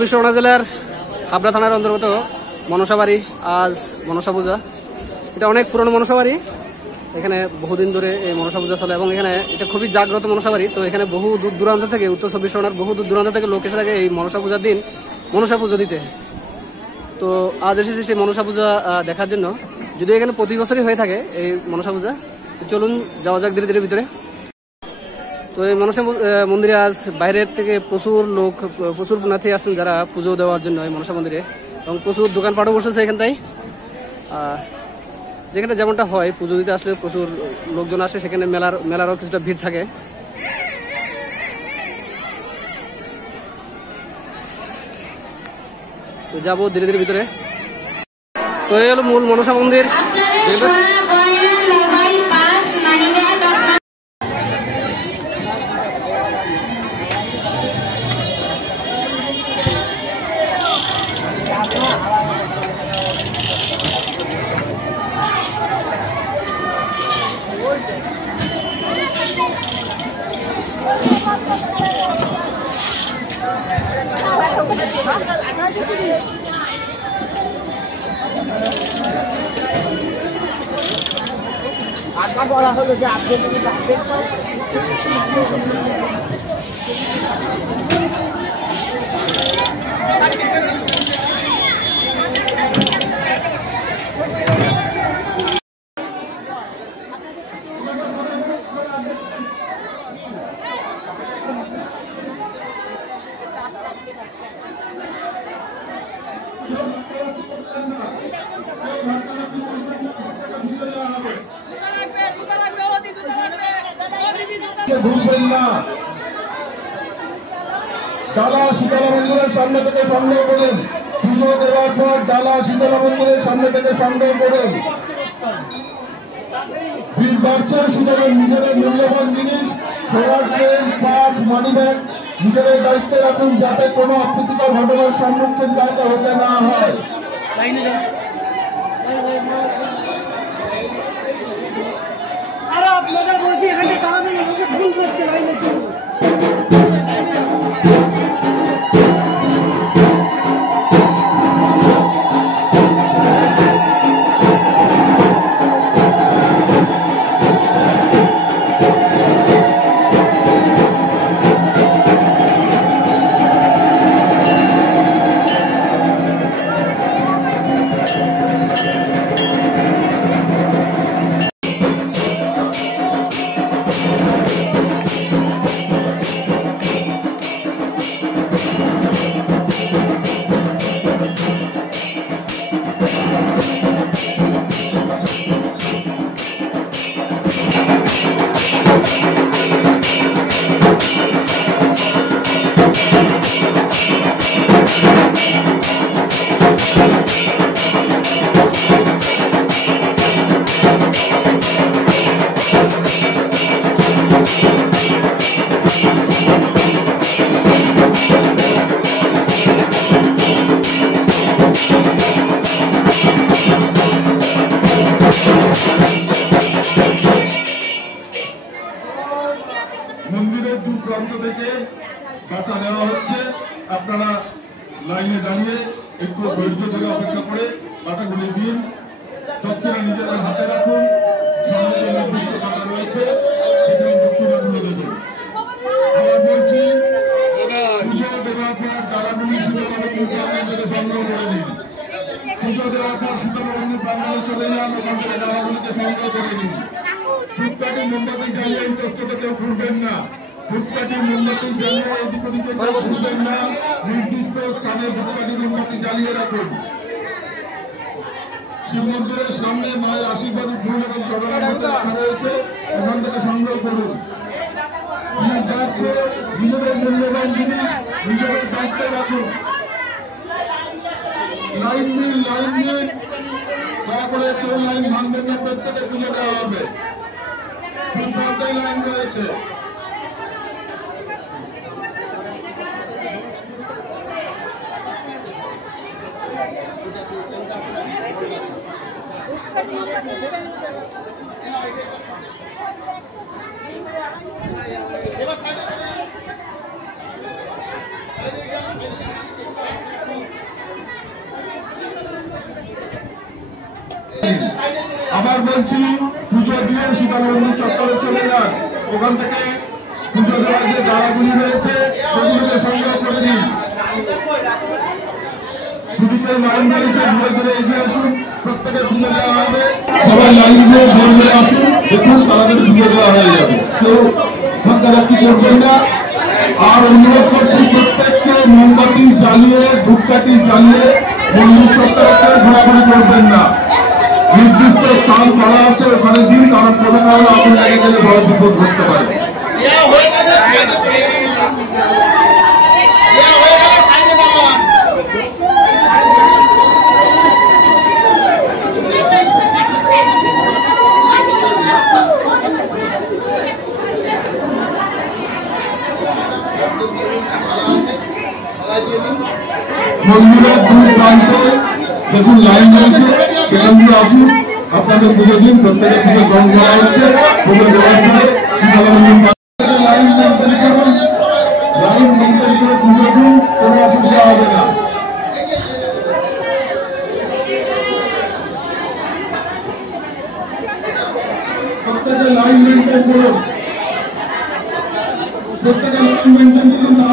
চব্বিশ জেলার হাবড়া থানার অন্তর্গত মনসাবাড়ি। আজ মনসা পূজা, এটা অনেক পুরনো মনসাবাড়ি। এখানে বহুদিন ধরে এই মনসা পূজা চলে এবং এখানে এটা খুবই জাগ্রত মনসাবাড়ি। তো এখানে বহু দূর দূরান্ত থেকে, উত্তর চব্বিশ পরগনার বহু দূর দূরান্ত থেকে লোক এসে থাকে এই মনসা পূজার দিন মনসা পুজো দিতে। তো আজ এসেছি সেই মনসা পূজা দেখার জন্য, যদিও এখানে প্রতি বছরই হয়ে থাকে এই মনসা পূজা। চলুন যাওয়া যাক ধীরে ধীরে ভিতরে। তো এই মনসা মন্দিরে আজ বাইরের থেকে প্রচুর লোক, প্রচুর পুণ্যার্থী আসছেন যারা পুজো দেওয়ার জন্য এই মনসা মন্দিরে, এবং প্রচুর দোকানপাটও বসেছে এখানটাই। যেখানে যেমনটা হয় পুজো দিতে আসলে প্রচুর লোকজন আসে, সেখানে মেলারও কিছুটা ভিড় থাকে। তো যাবো ধীরে ধীরে ভিতরে। তো এই হলো মূল মনসা মন্দির। আজকে বলা হলো যে আপনি ভুলবেন না। ডালা শীতলা মন্দিরের সামনে থেকে সংগ্রহ করুন। পুজো দেওয়ার পর ডালা শীতলা মন্দিরের সামনে থেকে সংগ্রহ করুন। ভিড় বাড়ছে, সুতরাং নিজেদের মূল্যবান জিনিস, সোনার চেন, পাঁচ, মানি ব্যাগ নিজেদের দায়িত্বে রাখুন, যাতে কোনো অপ্রীতিকর ঘটনার সম্মুখীন যাতে হতে না হয়। আপনাদের বলছি এখানে দাঁড়াবেন, আমাকে ভুল করছে লাইনের জন্য। মন্দিরের দু প্রান্ত থেকে বাতা দেওয়া হচ্ছে। আপনারা লাইনে দাঁড়িয়ে একটু ধৈর্য ধরে অপেক্ষা করে বাতাগুলি দিন। দক্ষিণা নিজেদের হাতে রাখুন। সামনে যে নির্দিষ্ট বাতা রয়েছে সেখানে দক্ষিণাগুলো দেবেন। আবার বলছি, পুজো দেওয়ার পর ডালাগুলি শীতলামন্দির প্রাঙ্গণ থেকে সংগ্রহ করে নিন। পুজো দেওয়ার পর শীতলামন্দির প্রাঙ্গণে চলে যান, ওখান থেকে ডালাগুলিকে সংগ্রহ করে নিন। ধূপকাঠি মোমবাতি জ্বালিয়ে এই তথ্যটা কেউ ভুলবেন না। ধূপকাঠি মোমবাতি জ্বালিয়ে এদিক ওদিকে কেউ ভুলবেন না। নির্দিষ্ট স্থানে ধূপকাঠি মোমবাতি জ্বালিয়ে রাখুন। শিব মন্দিরের সামনে মায়ের আশীর্বাদী ফুল এবং চরণের মধ্যে রাখা রয়েছে, ওখান থেকে সংগ্রহ করুন। নিজেদের মূল্যবান জিনিস নিজেদের দায়িত্বে রাখুন। লাইন নিন, দয়া করে কেউ লাইন ভাঙবেন না, প্রত্যেকে পুজো দেওয়া হবে। লাইন রয়েছে। এবার আবার বলছি, পুজো দিয়ে সীতামন্দির চত্বরে চলে যান। ওখান থেকে পুজো দেওয়ার যে দাঁড়াগুলি রয়েছে সেগুলোকে সংগ্রহ করে দিন। পুজোতে লাইন রয়েছে, ধীরে ধীরে এগিয়ে আসুন, প্রত্যেকে পুজো দেওয়া হবে। সবাই লাইন দিয়ে ধরে ধরে আসুন, দেখুন তাড়াতাড়ি পুজো দেওয়া হয়ে যাবে। কেউ ফাঁকা কি করবেন না। আর অনুরোধ করছি প্রত্যেককে মোমবাতি জ্বালিয়ে ধূপকাঠি জ্বালিয়ে মন্দির চত্বরে ঘোরাঘুরি করবেন না। নির্দিষ্ট স্থান করা আছে ওখানে দিন, কারণ প্রধান হলে আগুন লেগে গেলে বড় বিপদ ঘটতে পারে। মন্দিরের দূর প্রান্তে দেখুন লাইন রয়েছে, সেখান দিয়ে আসুন, আপনাদের পুজো দিন। প্রত্যেকে পুজো গ্রহণ করা হচ্ছে। পুজো দেওয়ার পরে লাইন মেনটেন করে পুজো দিন, কোনো অসুবিধা হবে না। প্রত্যেকে লাইন মেনটেন করুন। প্রত্যেকে লাইন মেনটেন করুন, না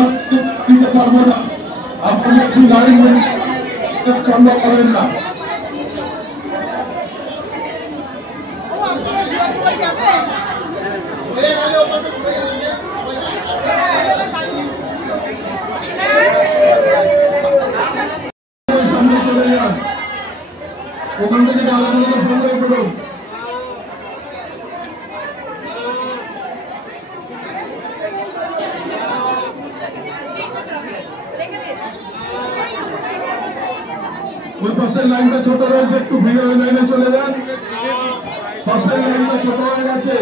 দিতে পারবো না। আপনারা একটু লাইন মেনটেন চন্দ্র করেন না। সামনে চলে যান, ওখান থেকে ডালাগুলো সংগ্রহ করুন। ওই পাশের লাইনটা ছোট রয়েছে, একটু ভিড় ওই লাইনে চলে যান। পাশের লাইনটা ছোট হয়ে গেছে।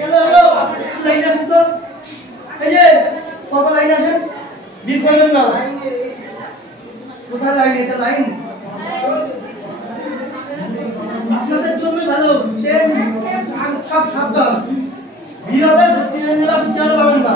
Hello, hello. লাইন আসেন, বিট করবেন না। কোথায় লাইন? এটা লাইন আপনাদের জন্য ভালো। সে সব সাবধান, ভিড় হবে, বিচার পাবেন না।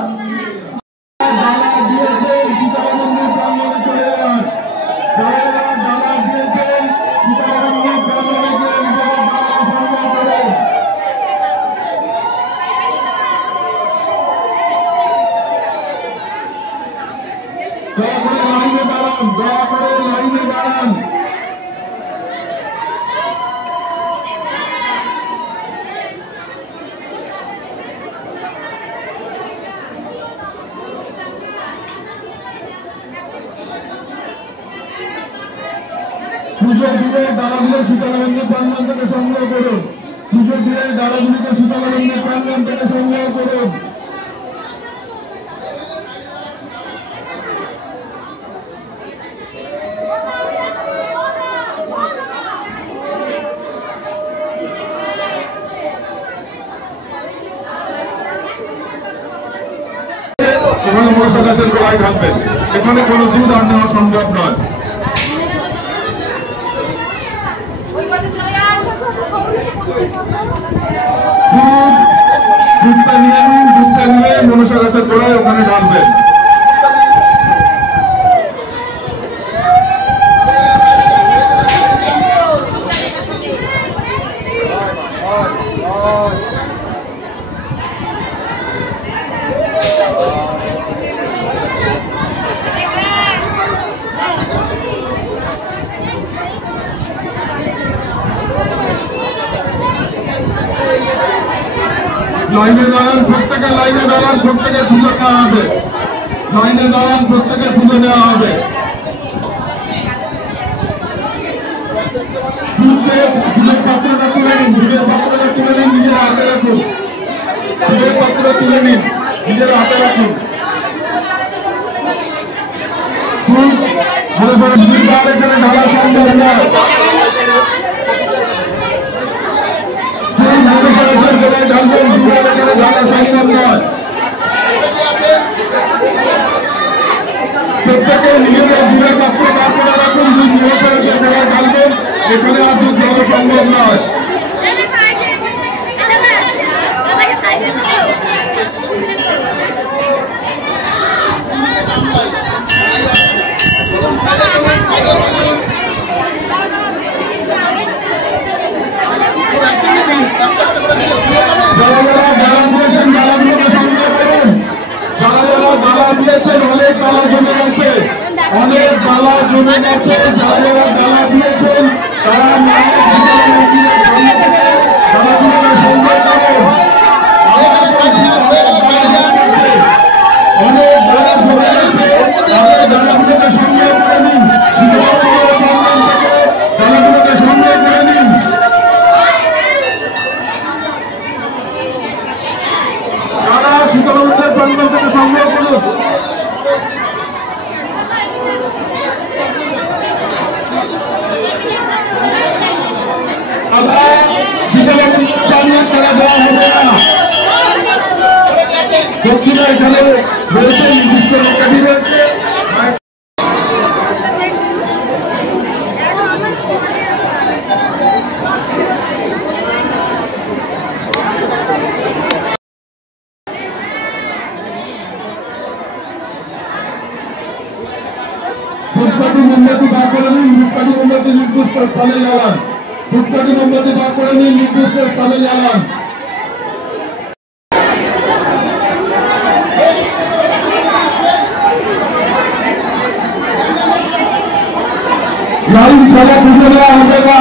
পুজো দিয়ে ডালাগুলো শীতলানন্দ প্রাঙ্গণ থেকে সংগ্রহ করুন। পুজো দিয়ে ডালাগুলিকে শীতলানন্দ প্রাঙ্গণ থেকে সংগ্রহ করুন। এখানে মনসা গাছের গোড়ায় থাকবেন, এখানে কোনো দুধ আর নেওয়া সম্ভব নয়। দুধটা নিয়ে মনসা গাছের গোড়ায় ওখানে ঢালবেন। লাইনে দাঁড়ান, প্রত্যেকে লাইনে দাঁড়ান, প্রত্যেকে পুজো নেওয়া হবে। লাইনে দাঁড়ান, প্রত্যেকে পুজো নেওয়া হবে। ফুলের পাত্রটা তুলে নিন, ফুলের পাত্রটা তুলে নিন, নিজের হাতে রাখুন। ফুলের পাত্র তুলে নিন, নিজের হাতে রাখুন। ফুল এখানে ঢালা সম্ভব নয়। প্রত্যেকে নিজেদের দুধের পাত্র বার করে রাখুন, দুধ নিরসনের গোড়ায় ঢালবেন, এখানে আর দুধ দেওয়া সম্ভব নয়। অনেক ডালা জমে গেছে, অনেক ডালা জমে গেছে। যারা ডালা দিয়েছেন তারা ডালাগুলোকে সংগ্রহ করুন। অনেক ডালা জমে গেছে, ডালাগুলোকে সংগ্রহ করে নিন। ডালাগুলোকে সংগ্রহ করে নিন। তারা শীতলানন্দের প্রাঙ্গণ থেকে সংগ্রহ করুন। দক্ষিণে এখানে রয়েছে নির্দিষ্ট লেখাটি রয়েছে। ধূপকাঠি মোমবাতি বার করে নিন, ধূপকাঠি মোমবাতি নির্দিষ্ট স্থানে জ্বালান। ধূপকাঠি মোমবাতি বার করে নিন, নির্দিষ্ট স্থানে জ্বালান। লাইন ছাড়া পুজো দেওয়া হবে না।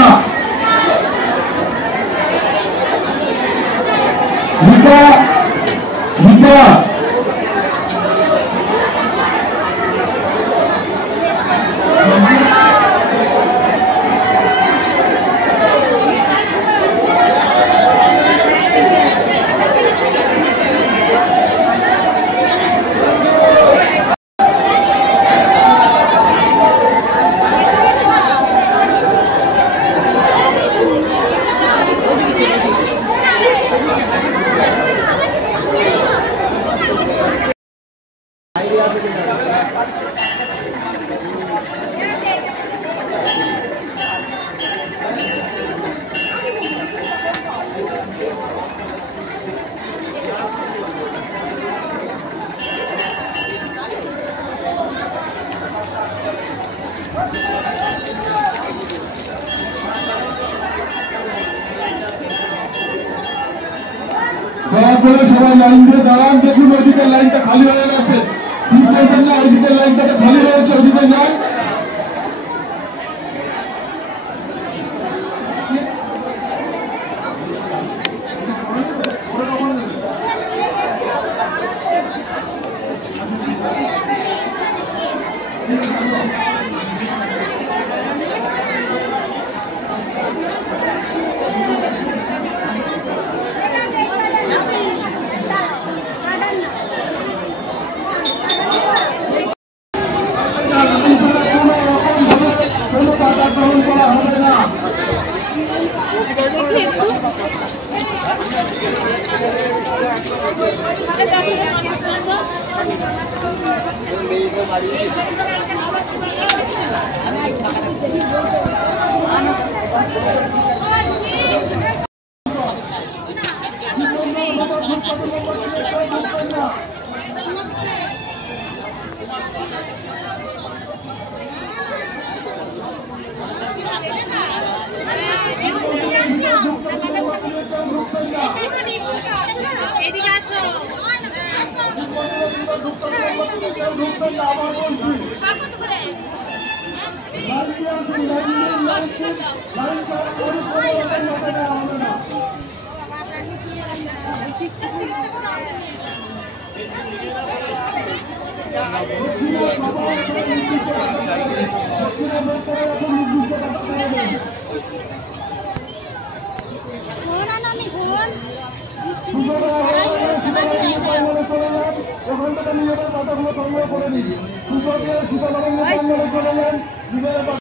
দয়া করে সবাই লাইন দিয়ে দাঁড়ান। দেখুন ওইদিকের লাইনটা খালি হয়ে গেছে, ঠিক করবেন না, ওইদিকের লাইনটাতে খালি হয়েছে, ওইদিকে যান। কোনো টাকা গ্রহণ করা হবে না। এদিকে আসো। ওখান থেকে নিজেদের কথাগুলো সংগ্রহ করে নিন।